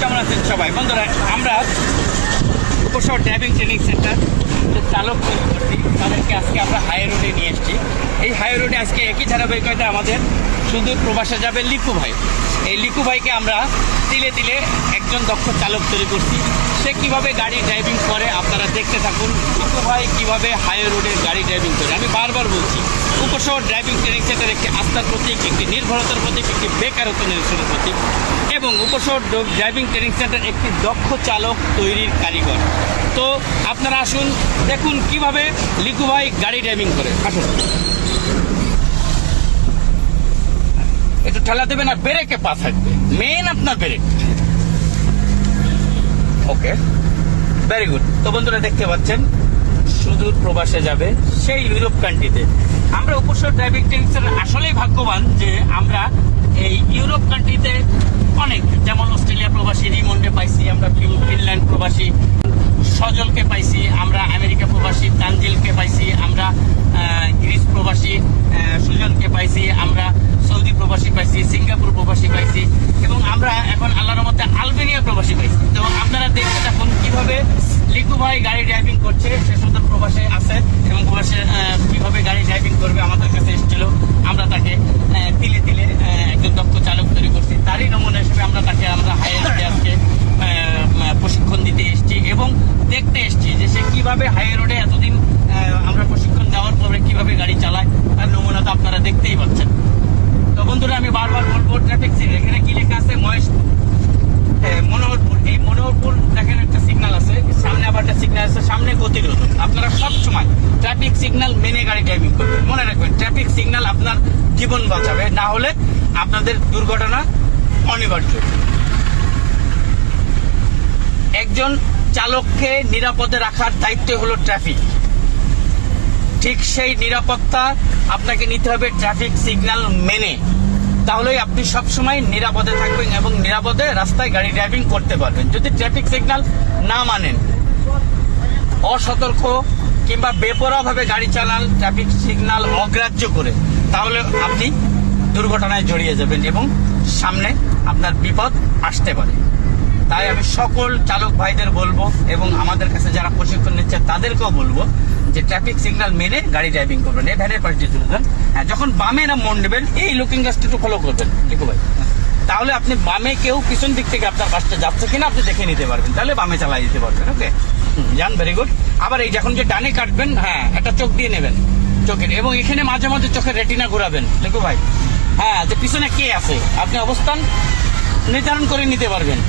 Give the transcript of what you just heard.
কেমন আছেন সবাই বন্ধুরা? আমরা উপশহর ড্রাইভিং ট্রেনিং সেন্টার যে চালক তৈরি করছি তাদেরকে আজকে আমরা হাই রোডে নিয়ে এসেছি। এই হাই রোডে আজকে একই ধারাবাহিকতা আমাদের সুদূর প্রবাসে যাবে লিকু ভাই। এই লিকু ভাইকে আমরা তিলে তিলে একজন দক্ষ চালক তৈরি করছি। সে কিভাবে গাড়ি ড্রাইভিং করে আপনারা দেখতে থাকুন। লিকু ভাই কিভাবে হাই রোডে গাড়ি ড্রাইভিং করে। আমি বারবার বলছি, উপশহর ড্রাইভিং ট্রেনিং সেন্টার একটি আস্থার প্রতীক, একটি নির্ভরতার প্রতীক, একটি বেকারত্ব নিরসনের প্রতীক এবং উপশহর ড্রাইভিং ট্রেনিং সেন্টার একটি দক্ষ চালক তৈরির কারিগর। তো আপনারা আসুন দেখুন কিভাবে লিকু ভাই গাড়ি ড্রাইভিং করে। আসুন, একটু ঠেলা দেবেন আর ব্রেকে পা থাকবে, মেন আপনার ব্রেক। ওকে, ভেরি গুড। তো বন্ধুরা দেখতে পাচ্ছেন সুদূর প্রবাসে যাবে সেই ইউরোপ কান্ট্রিতে। আমরা উপশহর ড্রাইভিং ট্রেনিং সেন্টার আসলেই ভাগ্যবান যে আমরা এই ইউরোপ কান্ট্রিতে অনেক, যেমন অস্ট্রেলিয়া প্রবাসী রিমন্ডে পাইছি, আমরা ফিনল্যান্ড প্রবাসী সজলকে পাইছি, আমরা আমেরিকা প্রবাসী তানজিলকে পাইছি, আমরা গ্রিস প্রবাসী সুজনকে পাইছি, আমরা সৌদি প্রবাসী পাইছি, সিঙ্গাপুর প্রবাসী পাইছি এবং আমরা এখন আল্লাহর রহমতে আলবেনিয়া প্রবাসী পাইছি। তো আপনারা দেখতে থাকুন কিভাবে লিকু ভাই গাড়ি ড্রাইভিং করছে। সে সুন্দর প্রবাসে আছে এবং প্রবাসে কিভাবে গাড়ি ড্রাইভিং করবে আমাদের কাছে এসেছিল। আমরা তাকে তিলে তিলে একজন দক্ষ চালক তৈরি করছি। তারই নমুনা হিসেবে আমরা হাই রোডে আজকে প্রশিক্ষণ দিতে এসেছি এবং দেখতে এসেছি যে সে কিভাবে হাই রোডে এতদিন আমরা প্রশিক্ষণ দেওয়ার পরে কিভাবে গাড়ি চালায়, তার নমুনা তো আপনারা দেখতেই পাচ্ছেন। তো বন্ধুরা আমি বারবার বলবো, ট্রাফিক সিগন্যাল এখানে কি লেখা আছে, মনোহরপুর। এই মনোহরপুর দেখেন একটা সিগন্যাল আছে, সামনে আবার একটা সিগন্যাল আছে, সামনে গতিরোধক। আপনারা সবসময় ট্রাফিক সিগন্যাল মেনে গাড়ি ড্রাইভিং করবেন। মনে রাখবেন, ট্রাফিক সিগন্যাল আপনার জীবন বাঁচাবে, না হলে আপনাদের দুর্ঘটনা অনিবার্য। একজন চালককে নিরাপদে রাখার দায়িত্ব হলো ট্রাফিক। ঠিক সেই নিরাপত্তা আপনাকে নিতে হবে ট্রাফিক সিগন্যাল মেনে। তাহলেই আপনি সবসময় নিরাপদে থাকবেন এবং নিরাপদে রাস্তায় গাড়ি ড্রাইভিং করতে পারবেন। যদি ট্রাফিক সিগন্যাল না মানেন, অসতর্ক কিংবা বেপরোয়াভাবে গাড়ি চালান, ট্রাফিক সিগন্যাল অগ্রাহ্য করে, তাহলে আপনি দুর্ঘটনায় জড়িয়ে যাবেন এবং সামনে আপনার বিপদ আসতে পারে। তাই আমি সকল চালক ভাইদের বলবো এবং আমাদের কাছে যারা প্রশিক্ষণ নিচ্ছে তাদেরকেও বলবো যে ট্রাফিক সিগন্যাল মেনে গাড়ি ড্রাইভিং করবেন। এই ভ্যানের পাশ দিয়ে চলে যান, যখন বামে না মোড় নেবেন এই লুকিং গ্লাসটা একটু ফলো করবেন লিকু ভাই, তাহলে আপনি বামে কেউ পিছন দিক থেকে আপনার পাশটা যাচ্ছে কিনা আপনি দেখে নিতে পারবেন, তাহলে বামে চালাই দিতে পারবেন। ওকে, যান, ভেরি গুড। আবার এই যখন যে ডানে কাটবেন, একটা চোখ দিয়ে নেবেন চোখের, এবং এখানে মাঝে মাঝে চোখের রেটিনা ঘোরাবেন লিকু ভাই। যে পিছনে কে আছে আপনি অবস্থান নির্ধারণ করে নিতে পারবেন।